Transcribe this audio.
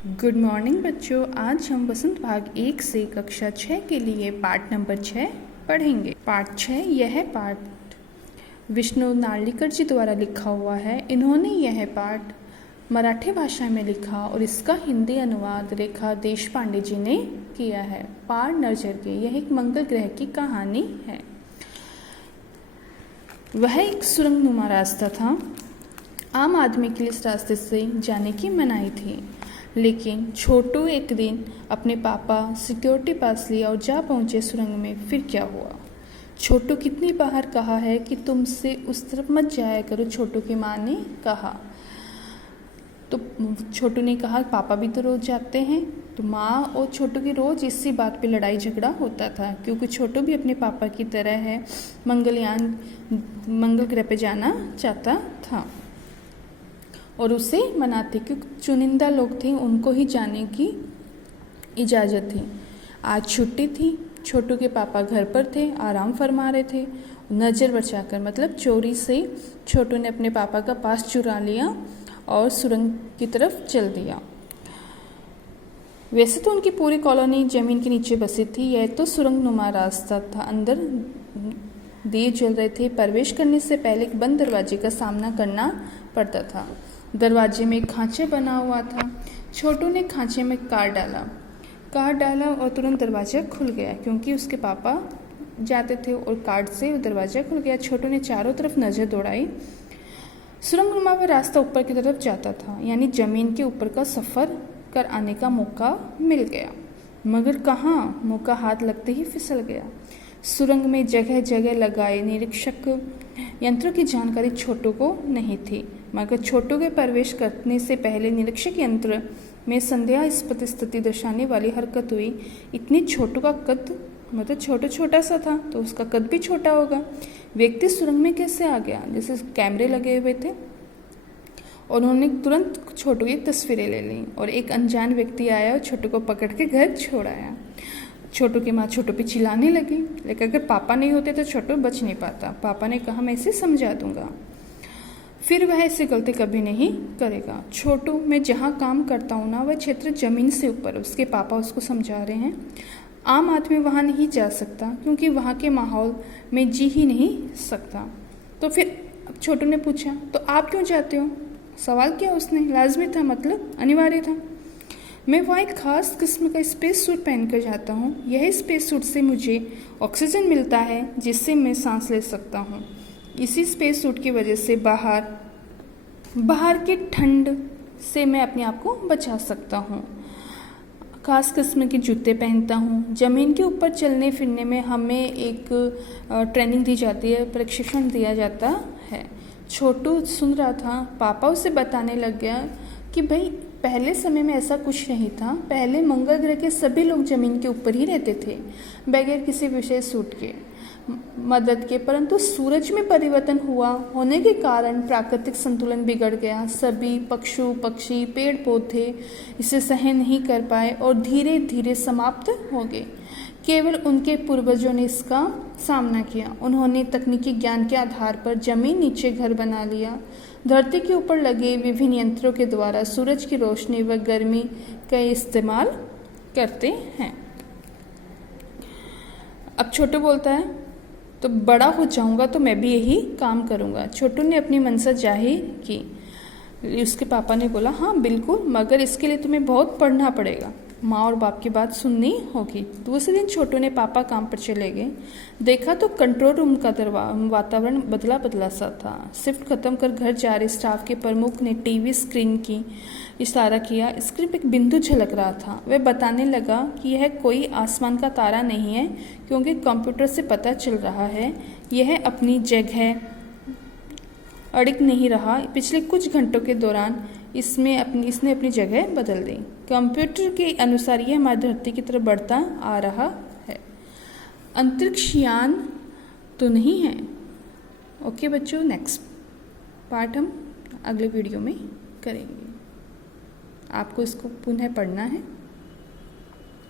Good morning बच्चों। आज हम वसंत भाग 1 से कक्षा 6 के लिए पाठ नंबर 6 पढ़ेंगे। पाठ 6 यह पाठ विष्णु नार्लिकर जी द्वारा लिखा हुआ है। इन्होंने यह पाठ मराठी भाषा में लिखा और इसका हिंदी अनुवाद रेखा देशपांडे जी ने किया है। पार नजर के यह एक मंगल ग्रह की कहानी है। वह एक सुरंगनुमा रास्ता था। आम आदमी के लिए इस रास्ते से जाने की मनाही थी, लेकिन छोटू एक दिन अपने पापा सिक्योरिटी पास लिया और जा पहुंचे सुरंग में। फिर क्या हुआ? छोटू कितनी बार कहा है कि तुमसे उस तरफ मत जाया करो, छोटू की माँ ने कहा। तो छोटू ने कहा पापा भी तो रोज जाते हैं। तो माँ और छोटू की रोज इसी बात पे लड़ाई झगड़ा होता था, क्योंकि छोटू भी अपने पापा की तरह है मंगल ग्रह पे जाना चाहता था और उसे मनाते, क्योंकि चुनिंदा लोग थे, उनको ही जाने की इजाज़त थी। आज छुट्टी थी। छोटू के पापा घर पर थे, आराम फरमा रहे थे। नज़र बचाकर मतलब चोरी से छोटू ने अपने पापा का पास चुरा लिया और सुरंग की तरफ चल दिया। वैसे तो उनकी पूरी कॉलोनी ज़मीन के नीचे बसी थी। यह तो सुरंगनुमा रास्ता था। अंदर दिए जल रहे थे। प्रवेश करने से पहले एक बंद दरवाजे का सामना करना पड़ता था। दरवाजे में एक खांचा बना हुआ था। छोटू ने खांचे में कार्ड डाला और तुरंत दरवाज़ा खुल गया, क्योंकि उसके पापा जाते थे और कार्ड से दरवाज़ा खुल गया। छोटू ने चारों तरफ नज़र दौड़ाई। सुरंगनुमा वह रास्ता ऊपर की तरफ जाता था, यानी ज़मीन के ऊपर का सफ़र कर आने का मौका मिल गया। मगर कहाँ? मौका हाथ लगते ही फिसल गया। सुरंग में जगह जगह लगाए निरीक्षक यंत्रों की जानकारी छोटू को नहीं थी, मगर छोटू के प्रवेश करने से पहले निरीक्षक यंत्र में संदेहास्पद स्थिति दर्शाने वाली हरकत हुई। इतनी छोटू का कद, मतलब छोटा सा था, तो उसका कद भी छोटा होगा। व्यक्ति सुरंग में कैसे आ गया? जैसे कैमरे लगे हुए थे और उन्होंने तुरंत छोटू की तस्वीरें ले ली और एक अनजान व्यक्ति आया और छोटू को पकड़ के घर छोड़ाया। छोटू की माँ छोटू पे चिल्लाने लगी, लेकिन अगर पापा नहीं होते तो छोटू बच नहीं पाता। पापा ने कहा मैं इसे समझा दूंगा, फिर वह ऐसी गलती कभी नहीं करेगा। छोटू, मैं जहाँ काम करता हूँ ना, वह क्षेत्र ज़मीन से ऊपर। उसके पापा उसको समझा रहे हैं। आम आदमी वहाँ नहीं जा सकता, क्योंकि वहाँ के माहौल में जी ही नहीं सकता। तो फिर छोटू ने पूछा तो आप क्यों जाते हो? सवाल किया उसने। लाजमी था, मतलब अनिवार्य था। मैं वहाँ एक खास किस्म का स्पेस सूट पहनकर जाता हूँ। यह स्पेस सूट से मुझे ऑक्सीजन मिलता है, जिससे मैं सांस ले सकता हूँ। इसी स्पेस सूट की वजह से बाहर की ठंड से मैं अपने आप को बचा सकता हूँ। खास किस्म के जूते पहनता हूँ। ज़मीन के ऊपर चलने फिरने में हमें एक ट्रेनिंग दी जाती है, प्रशिक्षण दिया जाता है। छोटू सुन रहा था। पापा उसे बताने लग गया कि भाई पहले समय में ऐसा कुछ नहीं था। पहले मंगल ग्रह के सभी लोग ज़मीन के ऊपर ही रहते थे, बगैर किसी विशेष सूट के मदद के। परंतु सूरज में परिवर्तन होने के कारण प्राकृतिक संतुलन बिगड़ गया। सभी पशु पक्षी पेड़ पौधे इसे सहन नहीं कर पाए और धीरे धीरे समाप्त हो गए। केवल उनके पूर्वजों ने इसका सामना किया। उन्होंने तकनीकी ज्ञान के आधार पर जमीन नीचे घर बना लिया। धरती के ऊपर लगे विभिन्न यंत्रों के द्वारा सूरज की रोशनी व गर्मी का इस्तेमाल करते हैं। अब छोटू बोलता है तो बड़ा हो जाऊंगा तो मैं भी यही काम करूंगा। छोटू ने अपनी मंशा जाहिर की। उसके पापा ने बोला हाँ बिल्कुल, मगर इसके लिए तुम्हें बहुत पढ़ना पड़ेगा। माँ और बाप की बात सुननी होगी। दूसरे दिन छोटू ने पापा काम पर चले गए। देखा तो कंट्रोल रूम का वातावरण बदला सा था। शिफ्ट खत्म कर घर जा रहे स्टाफ के प्रमुख ने टीवी स्क्रीन की इशारा किया। स्क्रीन पर एक बिंदु झलक रहा था। वह बताने लगा कि यह कोई आसमान का तारा नहीं है, क्योंकि कंप्यूटर से पता चल रहा है यह अपनी जगह अड़िग नहीं रहा। पिछले कुछ घंटों के दौरान इसने अपनी जगह बदल दी। कंप्यूटर के अनुसार यह हमारी धरती की तरफ बढ़ता आ रहा है। अंतरिक्ष यान तो नहीं है। ओके बच्चों, नेक्स्ट पार्ट हम अगले वीडियो में करेंगे। आपको इसको पुनः पढ़ना है।